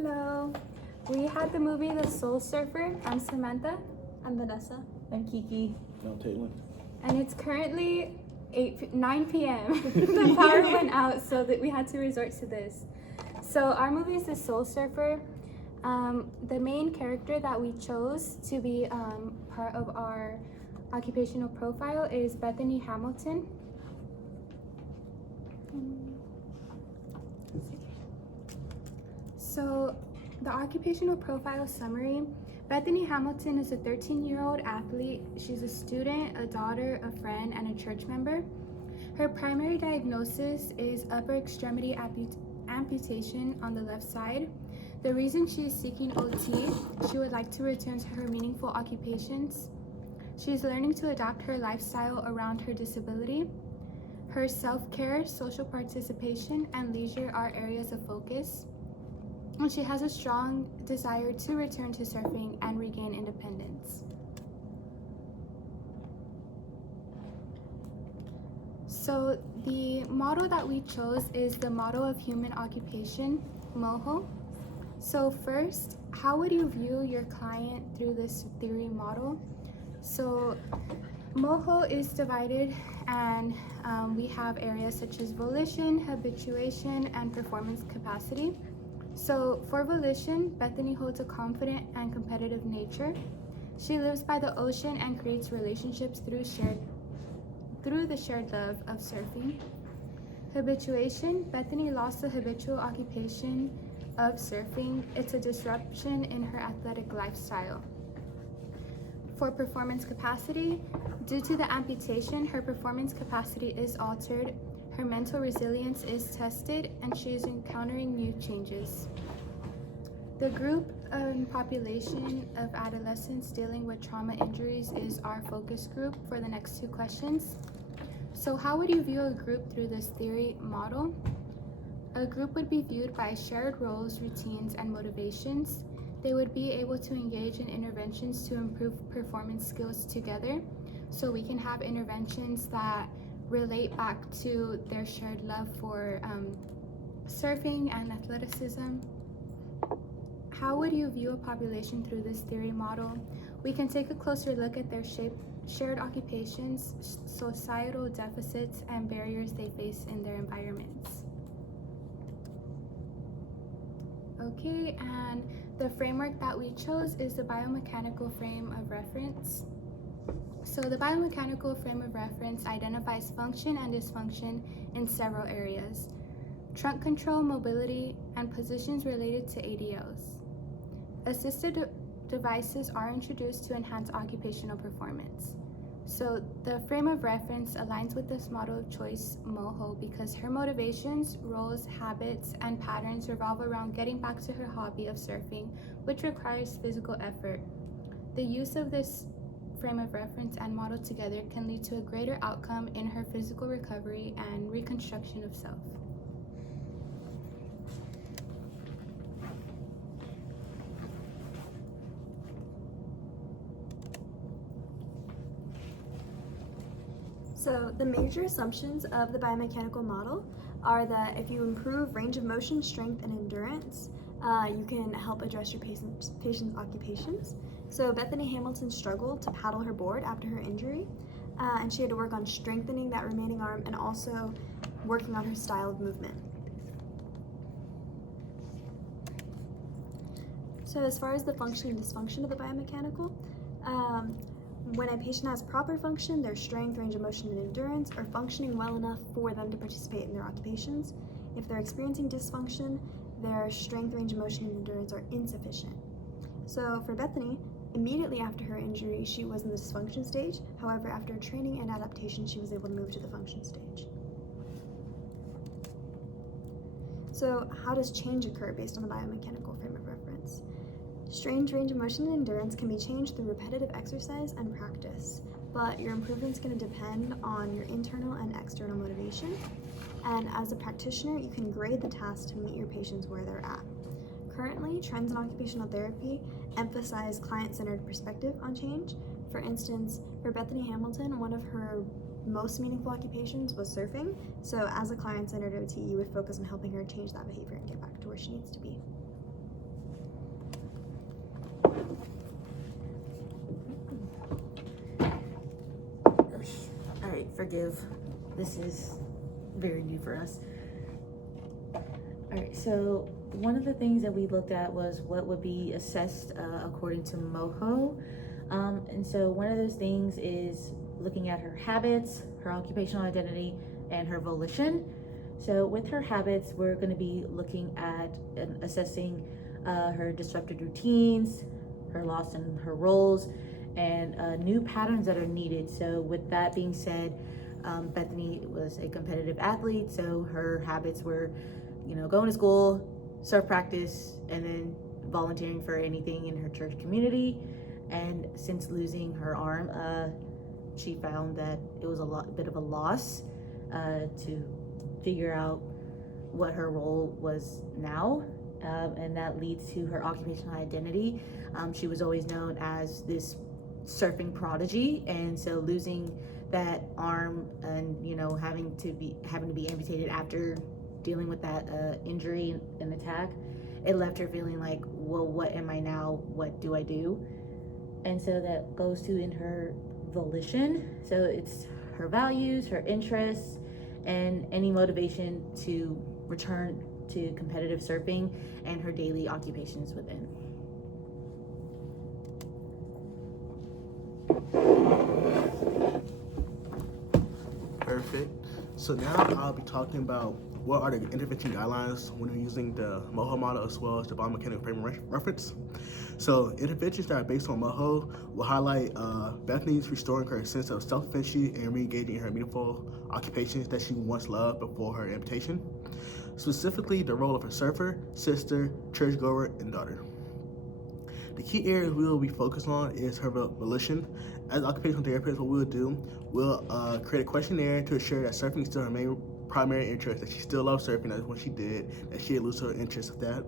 Hello. We had the movie The Soul Surfer. I'm Samantha. I'm Vanessa. I'm Kiki. No, Taylor. And it's currently 9 p.m. The power went out, so that we had to resort to this. So our movie is The Soul Surfer. The main character that we chose to be part of our occupational profile is Bethany Hamilton. So the occupational profile summary: Bethany Hamilton is a 13-year-old athlete. She's a student, a daughter, a friend, and a church member. Her primary diagnosis is upper extremity amputation on the left side. The reason she is seeking OT: she would like to return to her meaningful occupations. She is learning to adapt her lifestyle around her disability. Her self-care, social participation, and leisure are areas of focus. And she has a strong desire to return to surfing and regain independence. So the model that we chose is the model of human occupation, MOHO. So first, how would you view your client through this theory model? So MOHO is divided, and we have areas such as volition, habituation, and performance capacity. So for volition, Bethany holds a confident and competitive nature. She lives by the ocean and creates relationships through the shared love of surfing. Habituation: Bethany lost the habitual occupation of surfing. It's a disruption in her athletic lifestyle. For performance capacity, due to the amputation, her performance capacity is altered. Her mental resilience is tested, and she is encountering new changes. The group and population of adolescents dealing with trauma injuries is our focus group for the next two questions. So how would you view a group through this theory model? A group would be viewed by shared roles, routines, and motivations. They would be able to engage in interventions to improve performance skills together. So we can have interventions that relate back to their shared love for surfing and athleticism. How would you view a population through this theory model? We can take a closer look at their shared occupations, societal deficits, and barriers they face in their environments. Okay, and the framework that we chose is the biomechanical frame of reference. So the biomechanical frame of reference identifies function and dysfunction in several areas: trunk control, mobility, and positions related to ADLs. Assisted devices are introduced to enhance occupational performance. So the frame of reference aligns with this model of choice, MOHO, because her motivations, roles, habits, and patterns revolve around getting back to her hobby of surfing, which requires physical effort. The use of this frame of reference and model together can lead to a greater outcome in her physical recovery and reconstruction of self. So the major assumptions of the biomechanical model are that if you improve range of motion, strength, and endurance, you can help address your patient's occupations. So Bethany Hamilton struggled to paddle her board after her injury, and she had to work on strengthening that remaining arm and also working on her style of movement. So as far as the function and dysfunction of the biomechanical, when a patient has proper function, their strength, range of motion, and endurance are functioning well enough for them to participate in their occupations. If they're experiencing dysfunction, their strength, range of motion, and endurance are insufficient. So for Bethany, immediately after her injury, she was in the dysfunction stage. However, after training and adaptation, she was able to move to the function stage. So how does change occur based on the biomechanical frame of reference? Strength, range of motion, and endurance can be changed through repetitive exercise and practice, but your improvement is going to depend on your internal and external motivation. And as a practitioner, you can grade the task to meet your patients where they're at. Currently, trends in occupational therapy emphasize client-centered perspective on change. For instance, for Bethany Hamilton, one of her most meaningful occupations was surfing. So as a client-centered OT, you would focus on helping her change that behavior and get back to where she needs to be. forgive. This is very new for us. All right, so one of the things that we looked at was what would be assessed according to MOHO. And so one of those things is looking at her habits, her occupational identity, and her volition. So with her habits, we're going to be looking at and assessing her disrupted routines, her loss in her roles, and new patterns that are needed. So with that being said, Bethany was a competitive athlete, so her habits were, going to school, surf practice, and then volunteering for anything in her church community. And since losing her arm, she found that it was a bit of a loss to figure out what her role was now, and that leads to her occupational identity. She was always known as this surfing prodigy, and so losing that arm and having to be amputated after dealing with that injury and attack, it left her feeling like, well, what am I now? What do I do? And so that goes to in her volition. So it's her values, her interests, and any motivation to return to competitive surfing and her daily occupations within. Perfect. So now I'll be talking about what are the intervention guidelines when you're using the MOHO model as well as the biomechanical frame reference. So interventions that are based on MOHO will highlight Bethany's restoring her sense of self-sufficiency and re-engaging in her meaningful occupations that she once loved before her amputation. Specifically, the role of her surfer, sister, churchgoer, and daughter. The key areas we will be focused on is her volition. As occupational therapists, what we'll do, we'll create a questionnaire to ensure that surfing is still her main primary interest, that she still loves surfing as what she did, that she didn't lose her interest of that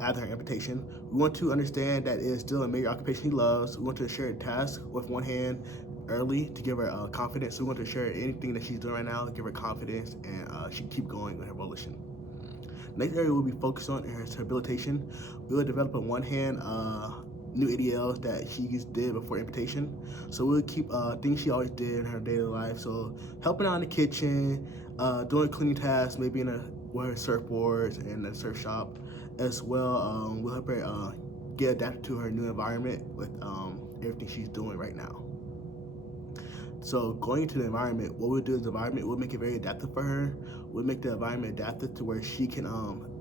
after her amputation. We want to understand that it is still a major occupation she loves. We want to ensure a task with one hand early to give her confidence. So we want to ensure anything that she's doing right now, give her confidence, and she keep going with her volition. Next area we'll be focused on is rehabilitation. We will develop on one hand new ADLs that she did before amputation. So we'll keep things she always did in her daily life. So helping out in the kitchen, doing cleaning tasks, maybe with her surfboards and the surf shop as well. We'll help her get adapted to her new environment with everything she's doing right now. So going into the environment, what we'll do is the environment, we'll make it very adaptive for her. We'll make the environment adaptive to where she can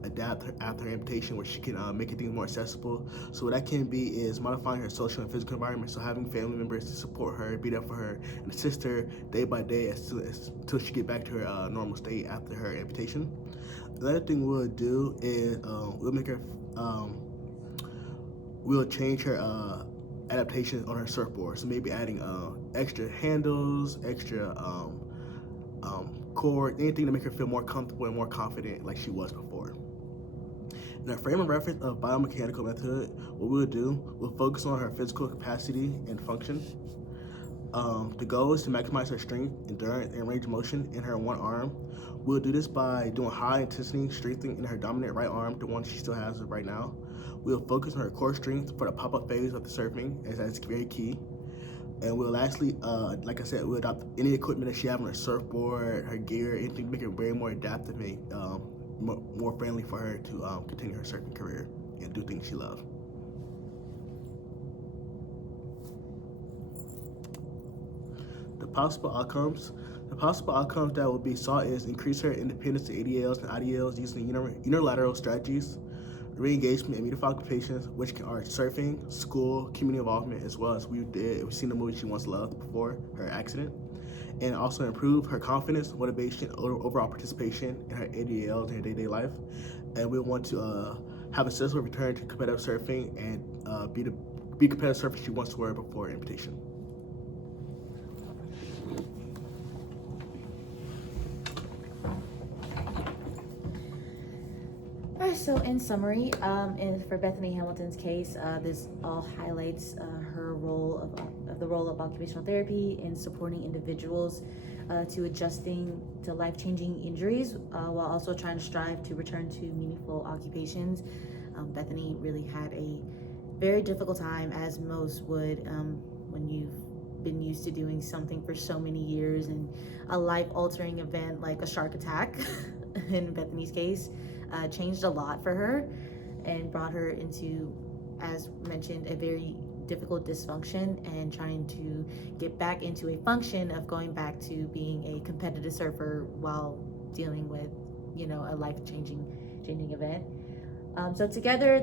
adapt after her amputation, where she can make things more accessible. So what that can be is modifying her social and physical environment. So having family members to support her, be there for her, and assist her day by day until she get back to her normal state after her amputation. Another thing we'll do is we'll make her, we'll change her adaptations on her surfboard. So maybe adding extra handles, extra cord, anything to make her feel more comfortable and more confident like she was before. In our frame of reference of biomechanical method, what we'll do, we'll focus on her physical capacity and function. The goal is to maximize her strength, endurance, and range of motion in her one arm. We'll do this by doing high intensity strengthening in her dominant right arm, the one she still has right now. We'll focus on her core strength for the pop-up phase of the surfing, as that's very key. And we'll lastly, like I said, we'll adopt any equipment that she has on her surfboard, her gear, anything to make it very more adaptive and more friendly for her to continue her surfing career and do things she loves. The possible outcomes that will be sought is increase her independence to ADLs and IDLs using unilateral strategies, re-engagement in meaningful occupations, which are surfing, school, community involvement, as well as we've seen the movie she once loved before her accident, and also improve her confidence, motivation, overall participation in her ADLs in her day-to-day life. And we want to have a successful return to competitive surfing and be competitive surfer she once were before amputation. So in summary, for Bethany Hamilton's case, this all highlights her the role of occupational therapy in supporting individuals to adjusting to life-changing injuries while also trying to strive to return to meaningful occupations. Bethany really had a very difficult time, as most would when you've been used to doing something for so many years, and a life-altering event like a shark attack in Bethany's case changed a lot for her and brought her into, as mentioned, a very difficult dysfunction, and trying to get back into a function of going back to being a competitive surfer while dealing with, you know, a life-changing event. So together,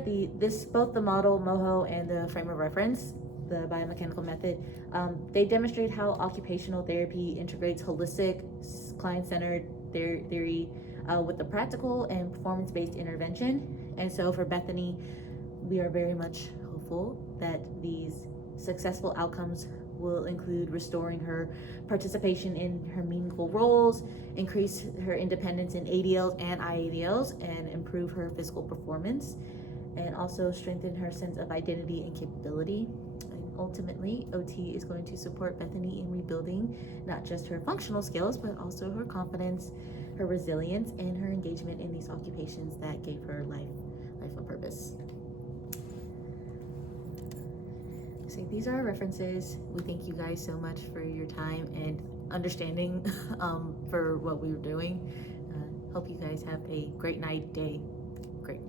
both the model MoHo and the frame of reference, the biomechanical method, they demonstrate how occupational therapy integrates holistic, client-centered theory with the practical and performance-based intervention. And so for Bethany, we are very much hopeful that these successful outcomes will include restoring her participation in her meaningful roles, increase her independence in ADLs and IADLs, and improve her physical performance, and also strengthen her sense of identity and capability. And ultimately, OT is going to support Bethany in rebuilding not just her functional skills, but also her confidence, her resilience, and her engagement in these occupations that gave her life a purpose. So these are our references. We thank you guys so much for your time and understanding for what we were doing. Hope you guys have a great night, day. Great.